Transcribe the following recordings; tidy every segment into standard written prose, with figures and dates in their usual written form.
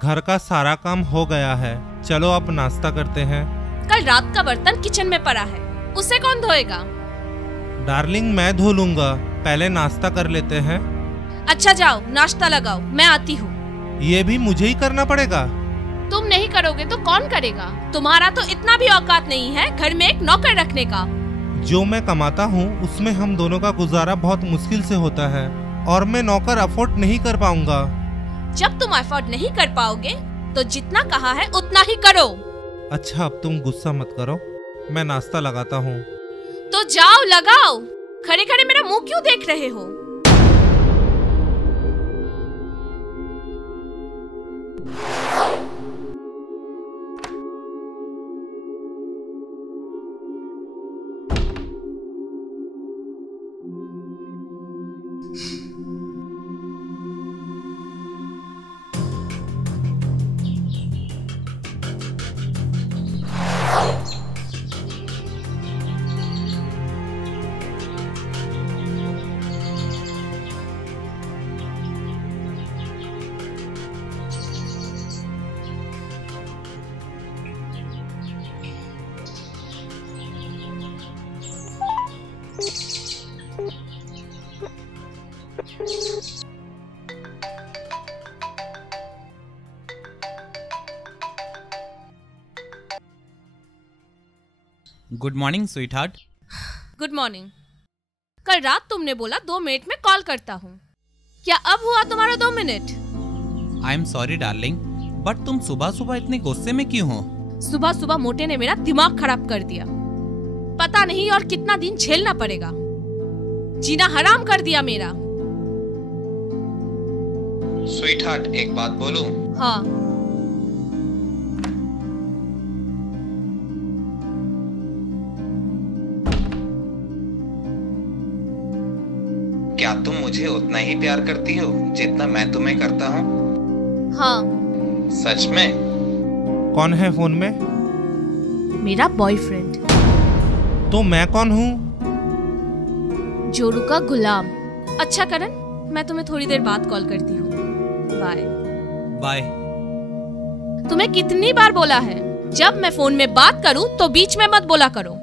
घर का सारा काम हो गया है, चलो अब नाश्ता करते हैं। कल रात का बर्तन किचन में पड़ा है, उसे कौन धोएगा? डार्लिंग मैं धो लूंगा, पहले नाश्ता कर लेते हैं। अच्छा जाओ नाश्ता लगाओ, मैं आती हूँ। ये भी मुझे ही करना पड़ेगा? तुम नहीं करोगे तो कौन करेगा? तुम्हारा तो इतना भी औकात नहीं है घर में एक नौकर रखने का। जो मैं कमाता हूँ उसमें हम दोनों का गुजारा बहुत मुश्किल से होता है और मैं नौकर अफोर्ड नहीं कर पाऊंगा। जब तुम अफोर्ड नहीं कर पाओगे तो जितना कहा है उतना ही करो। अच्छा अब तुम गुस्सा मत करो, मैं नाश्ता लगाता हूँ। तो जाओ लगाओ, खड़े खड़े मेरा मुंह क्यों देख रहे हो? Good morning sweet heart. Good morning. कल रात तुमने बोला 2 मिनट में कॉल करता हूँ, क्या अब हुआ तुम्हारा 2 minute? I am sorry darling, but तुम सुबह सुबह इतने गुस्से में क्यों हो? सुबह सुबह मोटे ने मेरा दिमाग खराब कर दिया, पता नहीं और कितना दिन झेलना पड़ेगा। जीना हराम कर दिया मेरा। स्वीट हार्ट एक बात बोलूं? हाँ। क्या तुम मुझे उतना ही प्यार करती हो जितना मैं तुम्हें करता हूँ? हाँ। सच में? कौन है फोन में? मेरा बॉयफ्रेंड। तो मैं कौन हूँ? जोरू का गुलाम। अच्छा करण, मैं तुम्हें थोड़ी देर बाद कॉल करती हूँ। बाय। बाय। तुम्हें कितनी बार बोला है जब मैं फोन में बात करूँ तो बीच में मत बोला करो।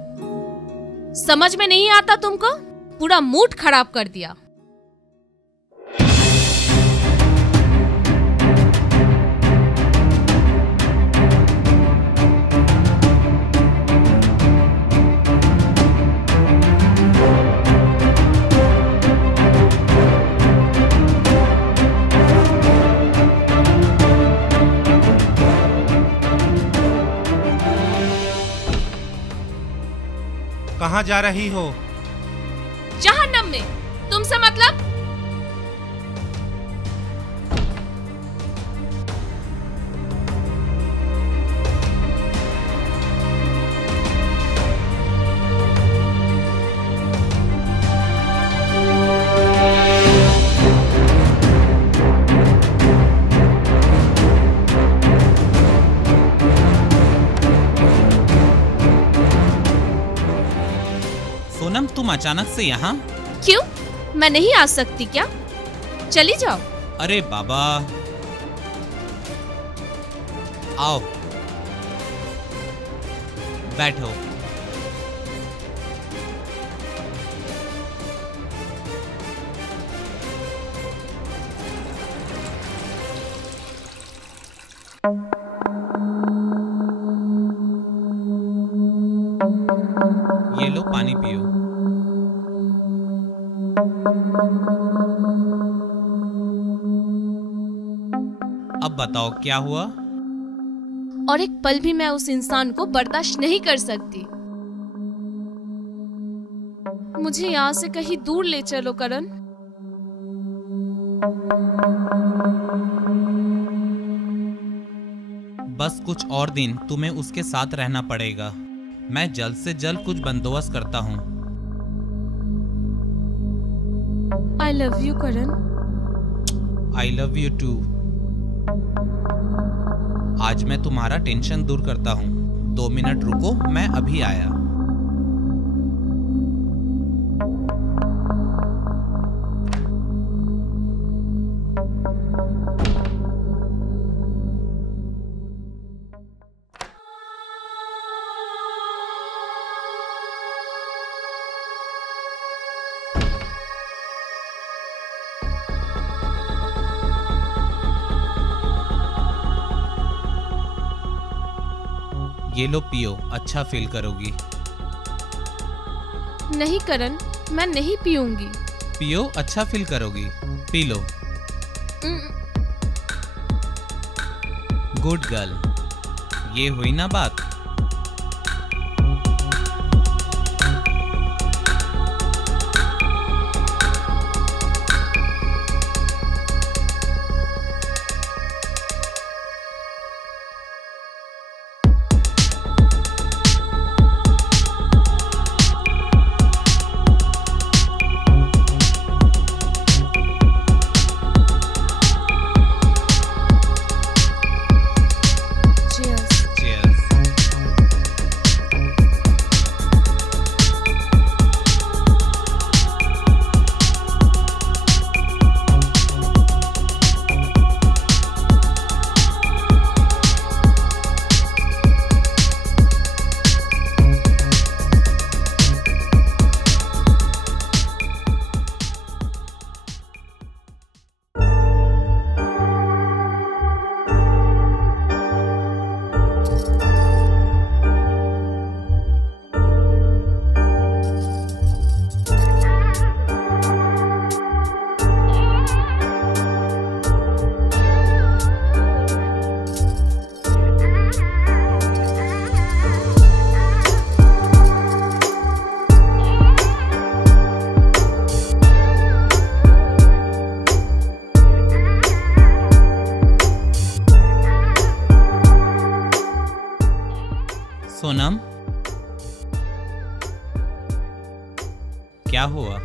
समझ में नहीं आता तुमको? पूरा मूड खराब कर दिया। कहाँ जा रही हो? जहन्नम में। तुमसे मतलब? सोनम तुम अचानक से यहाँ? क्यों, मैं नहीं आ सकती क्या? चली जाओ। अरे बाबा, आओ बैठो। ये लो पानी पियो। अब बताओ क्या हुआ? और एक पल भी मैं उस इंसान को बर्दाश्त नहीं कर सकती। मुझे यहाँ से कहीं दूर ले चलो करण। बस कुछ और दिन तुम्हें उसके साथ रहना पड़ेगा। मैं जल्द से जल्द कुछ बंदोबस्त करता हूँ। I love you Karan. I love you too। आज मैं तुम्हारा टेंशन दूर करता हूँ। 2 मिनट रुको, मैं अभी आया। ये लो पियो, अच्छा फील करोगी। नहीं करण, मैं नहीं पीऊंगी। पियो, अच्छा फील करोगी, पी लो। गुड गर्ल, ये हुई ना बात। सोनम, क्या हुआ?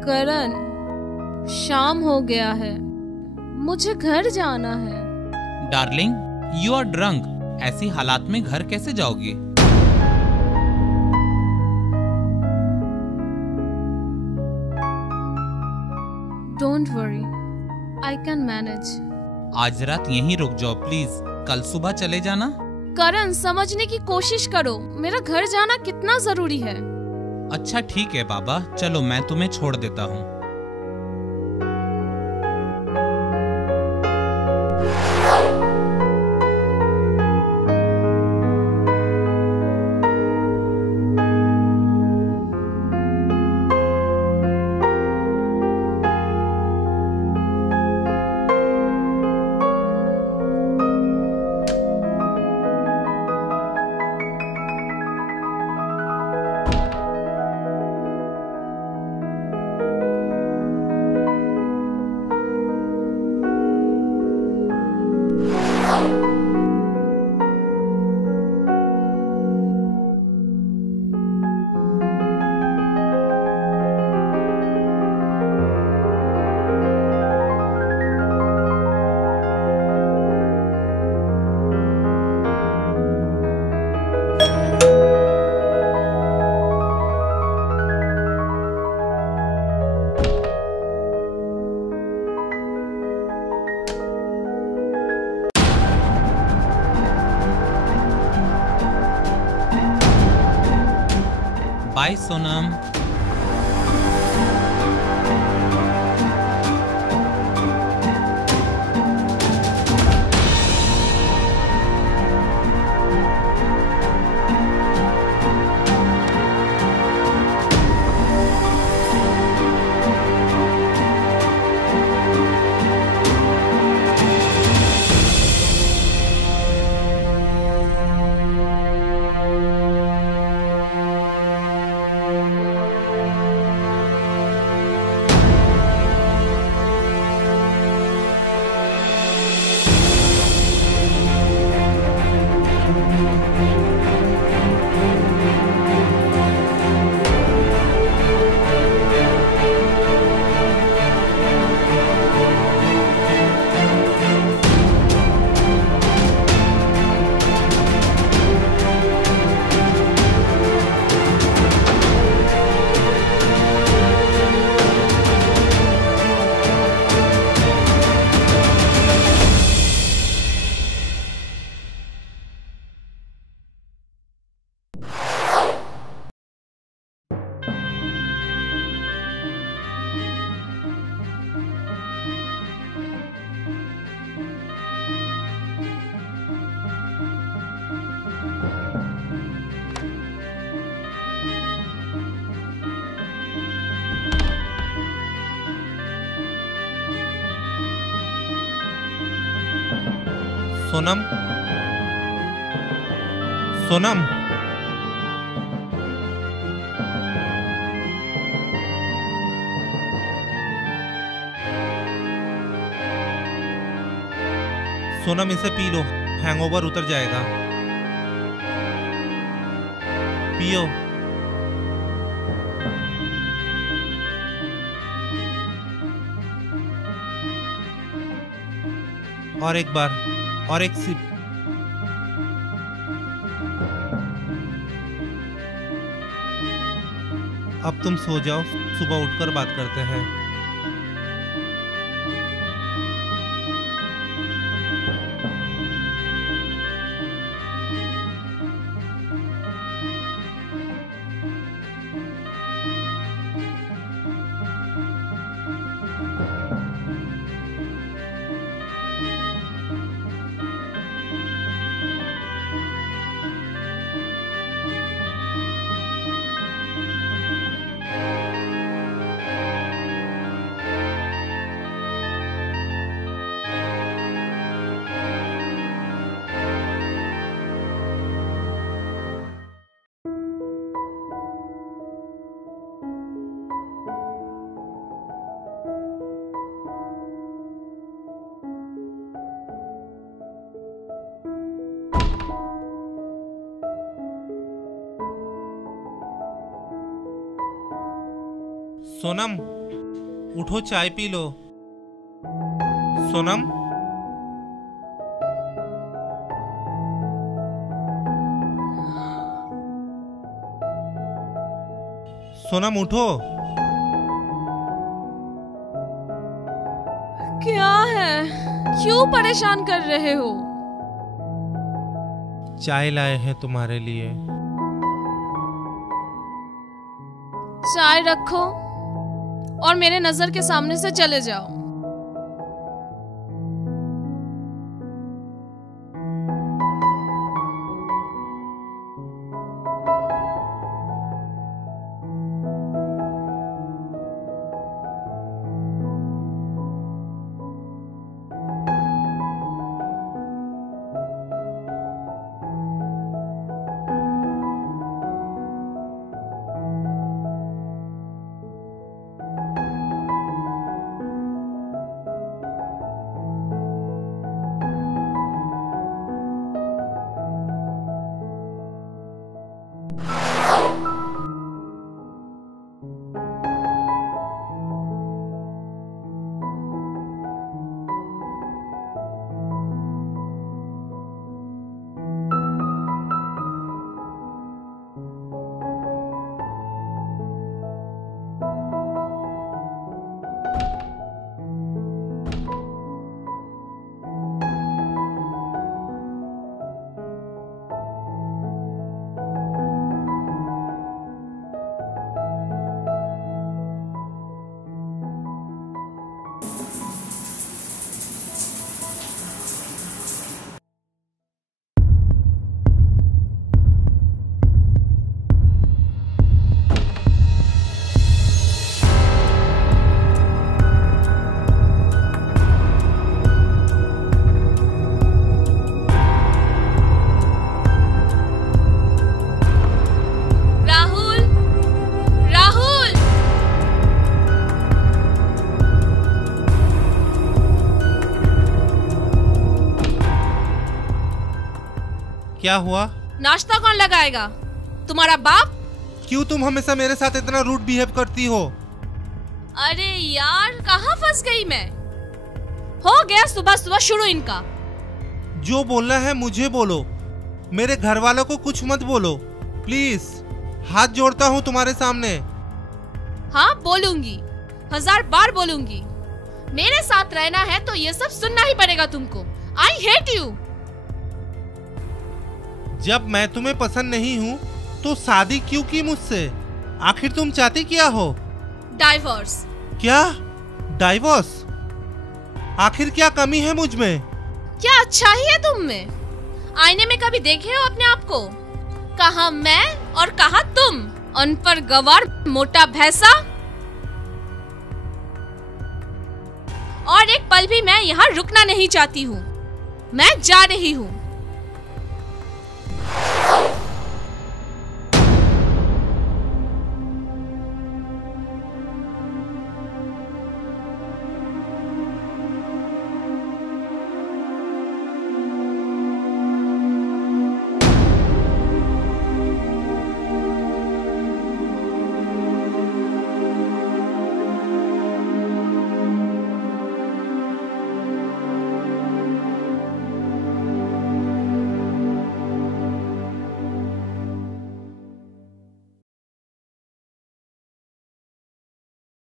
करण, शाम हो गया है, मुझे घर जाना है। Darling, you are drunk. ऐसी हालात में घर कैसे जाओगी? Don't worry, I can manage. आज रात यहीं रुक जाओ प्लीज, कल सुबह चले जाना। करण, समझने की कोशिश करो, मेरा घर जाना कितना जरूरी है। अच्छा ठीक है बाबा, चलो मैं तुम्हें छोड़ देता हूँ। बाय सोनम। सोनम, सोनम, सोनम इसे पी लो, हैंगओवर उतर जाएगा। पियो। और एक बार, और एक सिप। अब तुम सो जाओ, सुबह उठकर बात करते हैं। सोनम, उठो, चाय पी लो। सोनम, सोनम उठो। क्या है? क्यों परेशान कर रहे हो? चाय लाए हैं तुम्हारे लिए। चाय रखो और मेरे नजर के सामने से चले जाओ। क्या हुआ? नाश्ता कौन लगाएगा? तुम्हारा बाप? क्यों तुम हमेशा मेरे साथ इतना रूड बिहेव करती हो? अरे यार, कहाँ फंस गई मैं? हो गया सुबह सुबह शुरू इनका। जो बोलना है मुझे बोलो, मेरे घर वालों को कुछ मत बोलो प्लीज। हाथ जोड़ता हूँ तुम्हारे सामने। हाँ बोलूंगी, 1000 बार बोलूंगी। मेरे साथ रहना है तो ये सब सुनना ही पड़ेगा तुमको। I hate you. जब मैं तुम्हें पसंद नहीं हूँ तो शादी क्यों की मुझसे? आखिर तुम चाहती क्या हो? डाइवोर्स। क्या डाइवोर्स? आखिर क्या कमी है मुझ में? क्या अच्छाई है तुम में? आईने में कभी देखे हो अपने आप को? कहाँ मैं और कहाँ तुम? अनपढ़ गवार, मोटा भैंसा। और एक पल भी मैं यहाँ रुकना नहीं चाहती हूँ। मैं जा रही हूँ।